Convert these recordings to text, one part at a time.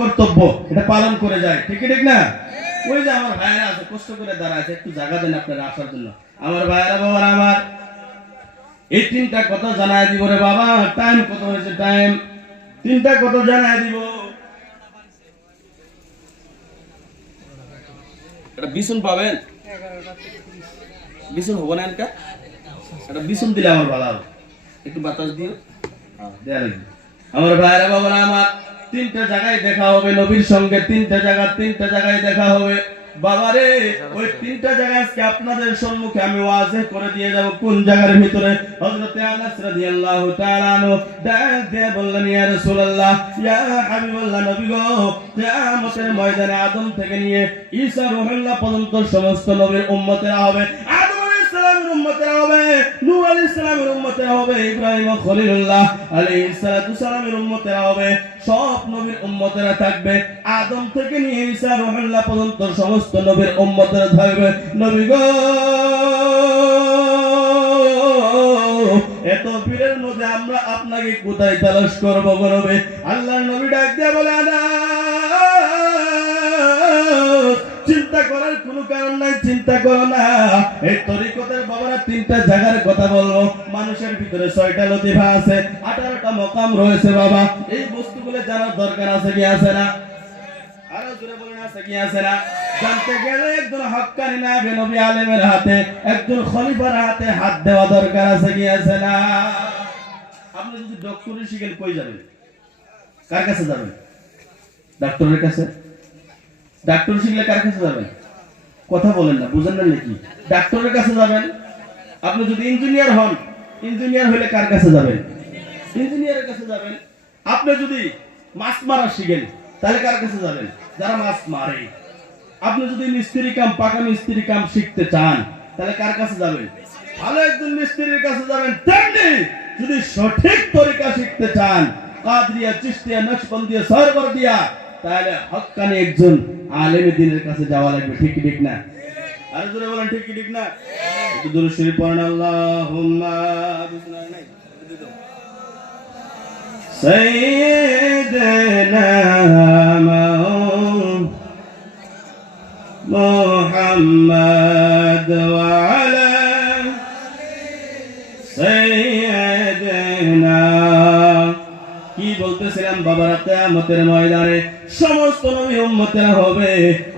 কর্তব্য এটা পালন করে যায়, ঠিক ঠিক না? ওই যে আমার ভাইয়েরা আছে কষ্ট করে দাঁড়ায় আছে, একটু জায়গা দেন আপনারা আসার জন্য। আমার ভাইয়েরা বাবারা আমার এই তিনটা কথা জানায় দিব রে বাবা। টাইম কত হয়েছে? টাইম তিনটা কথা জানায় দিব। এটা বিছুন পাবেন? বিছুন হবো না এটা? এটা বিছুন দিলে আমার ভালো হবে, একটু বাতাস দিও। দেয়া লাগবে। আমার ভাইয়েরা বাবারা আমার তিনটা জায়গায় দেখা হবে নবীর সঙ্গে, তিনটা জায়গায় দেখা হবে। বাবারে ওই তিনটা জায়গায় আজকে আপনাদের সম্মুখে আমি ওয়াজে করে দিয়ে যাব। কোন জায়গার ভিতরে? হযরত আনাস রাদিয়াল্লাহু তাআলা আনহু ডাক দিয়ে বললেন, ইয়া রাসূলুল্লাহ, ইয়া হাবিবাল্লাহ, নবী গো, কিয়ামতের ময়দানে আদম থেকে নিয়ে ঈসা রূহুল্লাহ পর্যন্ত সমস্ত নবীর উম্মতেরা হবে। আদম আলাইহিস সালামের উম্মতেরা হবে, নূহ আলাইহিস সালামের উম্মতেরা হবে, ইব্রাহিম ও খলিলুল্লাহ আলাইহিস সালামের উম্মতেরা হবে। সব নবীর উম্মতেরা থাকবে। আদম থেকে নিয়ে ঈসা রূহুল্লাহ পর্যন্ত সমস্ত নবীর উম্মতেরা থাকবে। নবী গো, এত ভিড়ের মধ্যে আমরা আপনাকে কোথায় তালাশ করব গো নবী? আল্লাহর নবী ডাক দিয়ে বলে, চিন্তা করার কোনো কারণ নাই, চিন্তা করো না। এই তরিকতের বাবারা তিনটা জায়গার কথা বলবো। মানুষের ভিতরে 6টা লতিফা আছে, 18টা মকাম রয়েছে বাবা। এই বস্তুগুলো জানার দরকার আছে কি আছে না? আরো জোরে বলেন, আছে কি আছে না? জানতে গেলে একজন হক্কানি নায়েবে নবী আলেমের হাতে, একজন খলিফার হাতে হাত দেওয়া দরকার আছে কি আছে না? আপনি যদি ডক্টরি শিখেন কই যাবেন? কার কাছে যাবেন? ডাক্তারের কাছে। ডাক্তার শিখলে কার কাছে যাবেন? কথা বলেন না, বুঝেন না নাকি? ডাক্তারের কাছে যাবেন। আপনি যদি ইঞ্জিনিয়ার হন, ইঞ্জিনিয়ার হলে কার কাছে যাবেন? ইঞ্জিনিয়ারের কাছে যাবেন। আপনি যদি মাছ মারা শিখেন তাহলে কার কাছে যাবেন? যারা মাছ মারে। আপনি যদি মিস্ত্রি কাম, পাকা মিস্ত্রি কাম শিখতে চান তাহলে কার কাছে যাবেন? ভালো একজন মিস্ত্রির কাছে যাবেন। তেমনি যদি সঠিক তরিকা শিখতে চান, কাদরিয়া, চিশতিয়া, নকশবন্দিয়া, সরবরদিয়া, তাহলে হক্কানি একজন আলেমে দ্বীনের কাছে যাওয়া লাগবে, ঠিক ঠিক না? আরে জোরে বলেন, ঠিক ঠিক না? একটু দুরূদ শরীফ পড়েন। আল্লাহুম্মা সাইয়্যিদানা মুহাম্মাদ ওয়া আলা সাইয়্যিদানা। কি বলতেছিলাম বাবারা? কিয়ামতের ময়দানে সমস্ত নবী উম্মতেরা হবে।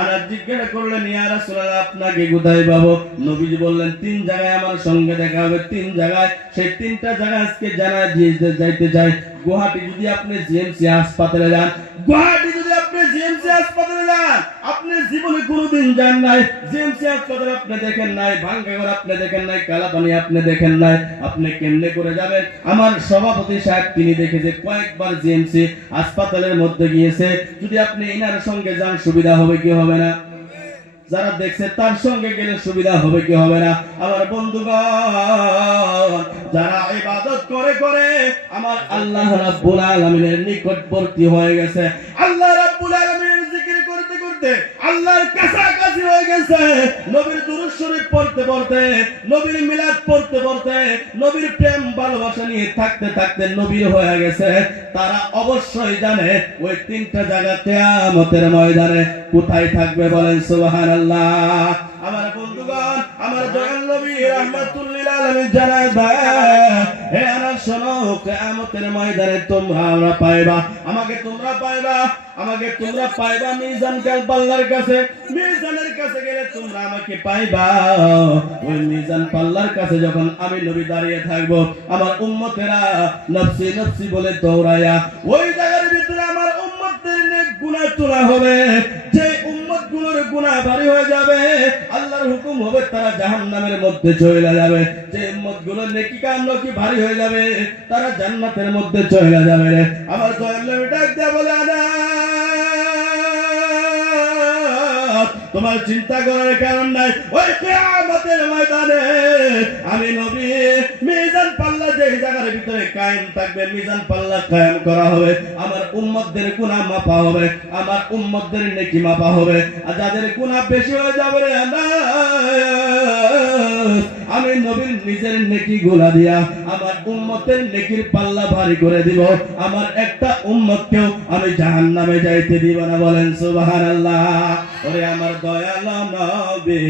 আর জিজ্ঞাসা করলেন, ইয়া রাসূলুল্লাহ, আপনাকে কোথায় পাবো? নবীজি বললেন, 3 জায়গায় আমার সঙ্গে দেখা হবে, 3 জায়গায়। সেই 3টা জায়গা আজকে জানা দিয়ে যাইতে চাই। গুয়াহাটি যদি আপনি জিএমসি হাসপাতালে যান, গুয়াহাটি যদি আপনি জিএমসি হাসপাতালে যান, আপনি জীবনে কোনোদিন যান নাই, জিএমসি হাসপাতাল আপনি দেখেন নাই, ভাঙ্গাঘর আপনি দেখেন নাই, কালাপানি আপনি দেখেন নাই, আপনি কেমনে করে যাবেন? আমার সভাপতি সাহেব তিনি দেখেছে, কয়েকবার জিএমসি হাসপাতালের মধ্যে গিয়েছে। যদি আপনি এনার সঙ্গে যান, সুবিধা হবে কি হবে না? যারা দেখছে তার সঙ্গে গেলে সুবিধা হবে কি হবে না? আমার বন্ধুগণ, যারা ইবাদত করে করে আমার আল্লাহ রাব্বুল আলামিনের নিকটবর্তী হয়ে গেছে, আল্লাহ রাব্বুল আলামিনের জিকির করতে করতে আল্লাহর কাছাকাছি হয়ে গেছে, নবীর দুরূদ শরীফ পড়তে পড়তে, নবীর মিলাদ পড়তে পড়তে, নবীর প্রেম ভালোবাসা নিয়ে থাকতে থাকতে নবীর হয়ে গেছে, তারা অবশ্যই জানে ওই 3টা জায়গা কিয়ামতের ময়দানে কোথায় থাকবে। বলেন সুবহানাল্লাহ। আমার বন্ধুগণ, আমার দয়াল নবী রাহমাতুল লিল আলামিন জানায় দেয়, হে আনাস শোনো, কিয়ামতের ময়দানে তোমরা আমরা পাইবা, আমাকে তোমরা পাইবা, আমাকে তোমরা পাইবা মিজান কাল পাল্লার কাছে। মিজানের কাছে গেলে তোমরা আমাকে পাইবা। ওই মিজান পাল্লার কাছে যখন আমি নবী দাঁড়িয়ে থাকবো, আমার উম্মতেরা নফসি নফসি বলে দৌড়ায়া ওই জায়গার ভিতরে আমার উম্মতদের নেক গুনাহ তোলা হবে। যে উম্মতগুলোর গুনাহ ভারী হয়ে যাবে, আল্লাহর হুকুম হবে তারা জাহান্নামের মধ্যে চলে যাবে। যে উম্মতগুলোর নেকি কাম নাকি ভারী হয়ে যাবে, তারা জান্নাতের মধ্যে চলে যাবে। আমার দয়াল নবী ডাক দিয়ে বলে, তোমার চিন্তা করার কারণ নাই। ওই কিয়ামতের ময়দানে আমি নবী মিজান পাল্লা যে জায়গার ভিতরে কায়েম থাকবে, মিজান পাল্লা কায়েম করা হবে, আমার উম্মতদের গুনাহ মাপা হবে, আমার উম্মতদের নেকি মাপা হবে। আর যাদের গুনাহ বেশি হয়ে যাবে রে আমি নবীর নিজের নেকি গুলা দিয়া আমার উম্মতের নেকির পাল্লা ভারী করে দিব, আমার একটা উম্মতকেও আমি জাহান্নামে যাইতে দিব না। বলেন সুবহানাল্লাহ। ওরে আমার দয়াল নবী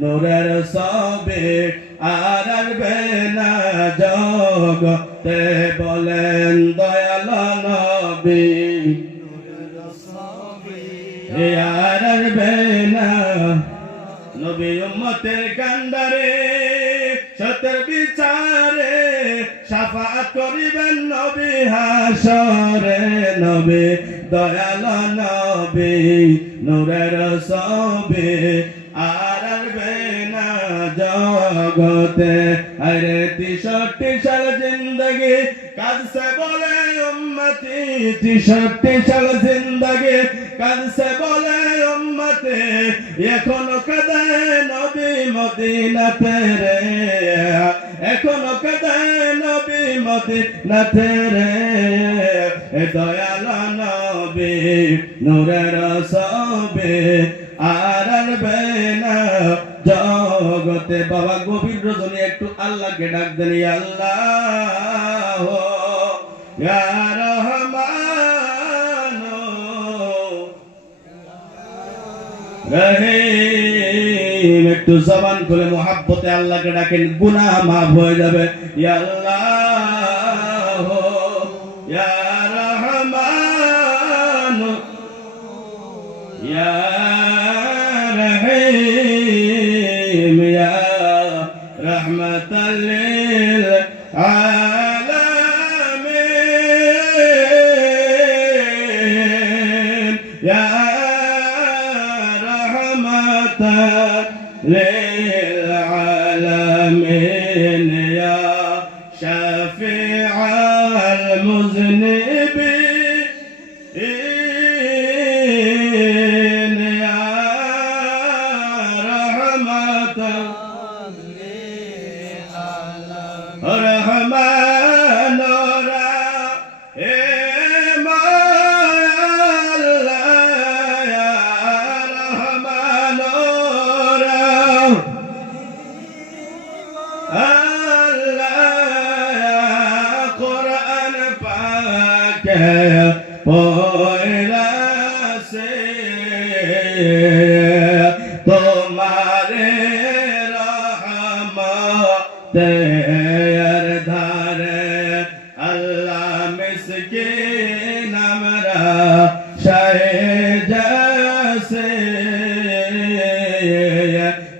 নূরের সবে আর আসবে না জগতে, বলেন দয়াল নবী আর আসবে না। নবী উম্মতের কান্ডারে সত্যের বিচারে শাফাআত করিবেন নবী হাসরে, নবী দয়াল নবী নূরের সবে আর আসবে না জগতে। আরে 63 সাল জিন্দগি কাঁদছে বলে উম্মতি, 63 সাল জিন্দগি কাঁদছে বলে উম্মতি, এখনো কাঁদে নবী মদিনাতে রে, এখনো কাঁদে নবী মদিনাতে রে। দয়াল নবী নূরের সবে আর আসবে না জগতে। বাবা গভীর রজনী একটু আল্লাহকে ডাক দেন, আল্লাহ ইয়া রহমান রহিম। একটু জবান খুলে মুহাব্বতে আল্লাহকে ডাকেন, গুনাহ মাফ হয়ে যাবে। ইয়া আল্লাহ ইয়া রহমান ইয়া রহিম ইয়া রাহমাতাল লিল আলামিন ইয়া রাহমাতাল লিল আলামিন ইয়া শাফিআল মুযনিবিন ইয়া রাহমাতাল রহমান রাহিম আল্লাহ ইয়া রহমান আল্লাহ কুরআন পাকে পড়াছে তোমারে রহমতে ধারে আল্লাহ মিসকিন আমরা শাহজাসে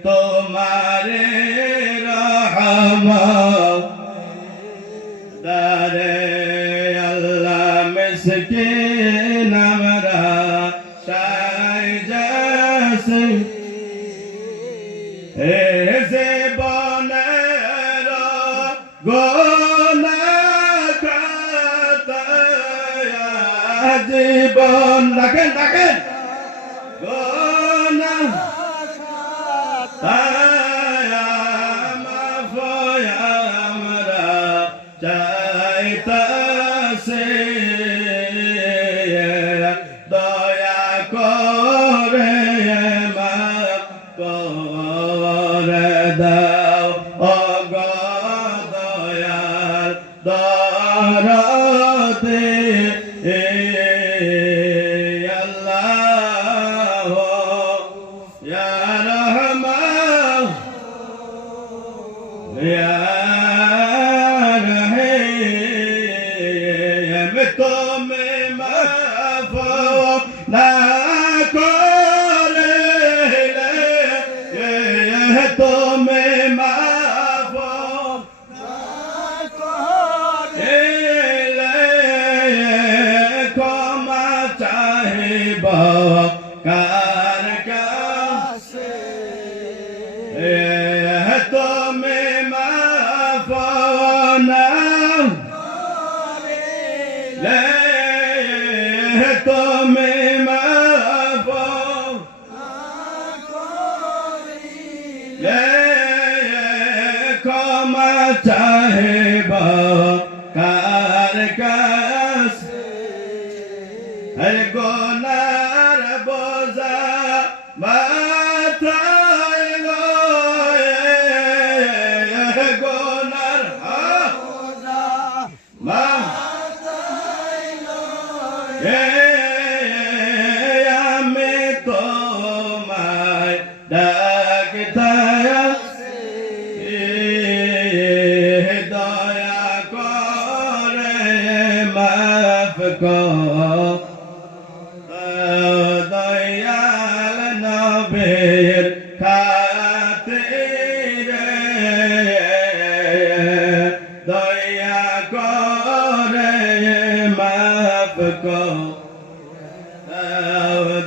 তোমারে রহমত দারে আল্লাহ মিসকিন আমরা শাহজাসে এসে বনের গোনা জীবন রাখেন রাখেন গোনা মাফ আমরা চাইতাছে দয়া করে মাফ করে দাও ও গো দয়াল দরদে আল্লাহ ইয়া রহমান ইয়া রহিম তুমি মাফ না করলে তুমি মাফ না করলে ক্ষমা চাহিব কার কাছে তুমি মাফ না করলে তুমি মাফ ক্ষমা চাহিব কার কাছে গোনার বোঝা মাথায় লয়ে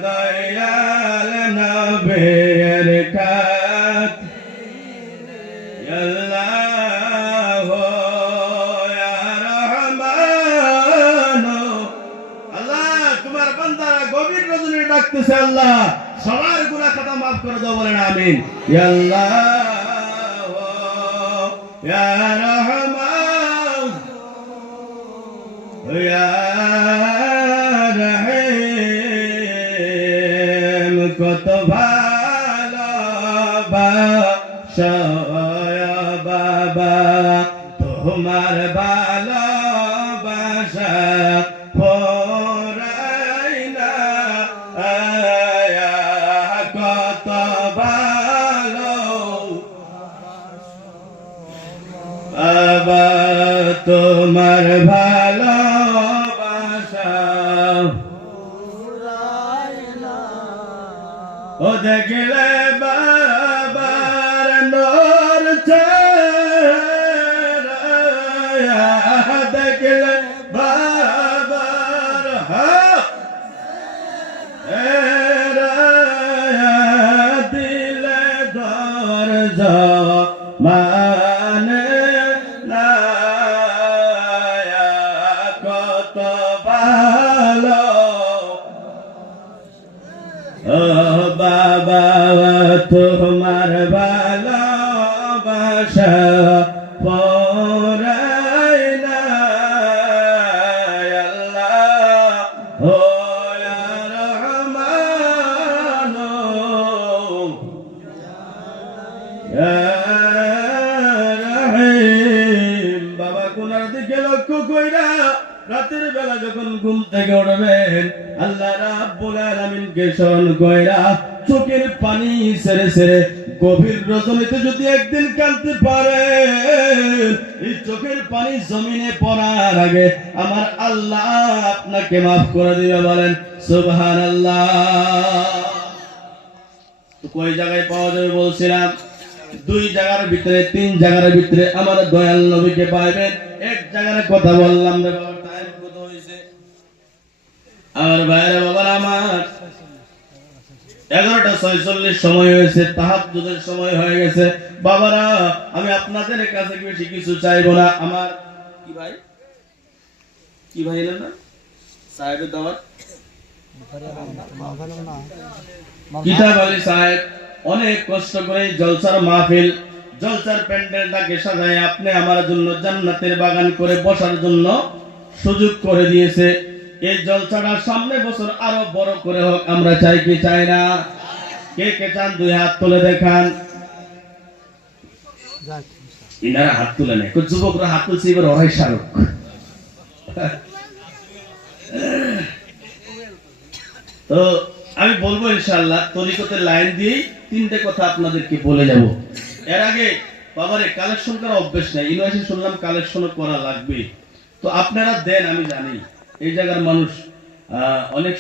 দয়াল নবীর কাত আল্লাহ ইয়া রহমান আল্লাহ তোমার বান্দারা গভীর রজনী ডাকতেছে আল্লাহ সবার গুনাহ খাতা maaf করে দাও বলেন আমিন ইয়া আল্লাহ ইয়া রহমান ইয়া রহিম কত ভালোবাসা বাবা তোমার ভালোবাসা পরাই না কত ভালো বাবা তোমার ভালোবাসা ও দেখলে বাবার নূর চেহারা দেখলে বাবার দিলে দরজ মানে না কত ভালো ও বাবা তোমার ভালোবাসা পরাই না আল্লাহ ও ইয়া রহমান ইয়া রহিম বাবা কোনার দিকে লক্ষ্য কইরা রাতের বেলা যখন ঘুম থেকে উঠবেন আল্লাহ রাব্বুল আলামিনকে স্মরণ কইরা চোখের পানি ছেড়ে ছেড়ে গভীর রজনীতে যদি একদিন কাঁদতে পারে এই চোখের পানি জমিনে পড়ার আগে আমার আল্লাহ আপনাকে maaf করে দিবে বলেন সুবহানাল্লাহ তো কই জায়গায় পাওয়া যাবে বলছিলাম দুই জায়গার ভিতরে তিন জায়গার ভিতরে আমার দয়াল নবীকে পাইবেন এক জায়গার কথা বললাম রে বাবা টাইম কত হইছে আমার ভাইরা বাবার আমার 11:46 সময় হয়েছে তাহাজ্জুদের সময় হয়ে গেছে বাবারা আমি আপনাদের কাছে বেশি কিছু চাইবো না আমার কি ভাই এলেন না সাহেবের দাওয়াত কিতাব আলী সাহেব অনেক কষ্ট করে জলসার মাহফিল জলসার প্যান্ডেলটাকে সাজায় আপনি আমার জন্য জান্নাতের বাগান করে বসার জন্য সুযোগ করে দিয়েছে এই জলসাটা সামনে বছর আরো বড় করে হোক আমরা চাই কি চাই না কে কে চান দুই হাত তুলে দেখান ইনারা হাত তুলে নেই যুবকরা হাত তুলছে এবার ওরাই শাহরুখ তো আমি বলবো ইনশাআল্লাহ তরিকতের লাইন দিয়ে তিনটে কথা আপনাদেরকে বলে যাব এর আগে বাবারে কালেকশন করা অভ্যেস নাই ইউনিভার্সিটি শুনলাম কালেকশন করা লাগবে তো আপনারা দেন আমি জানি এই জায়গার মানুষ অনেক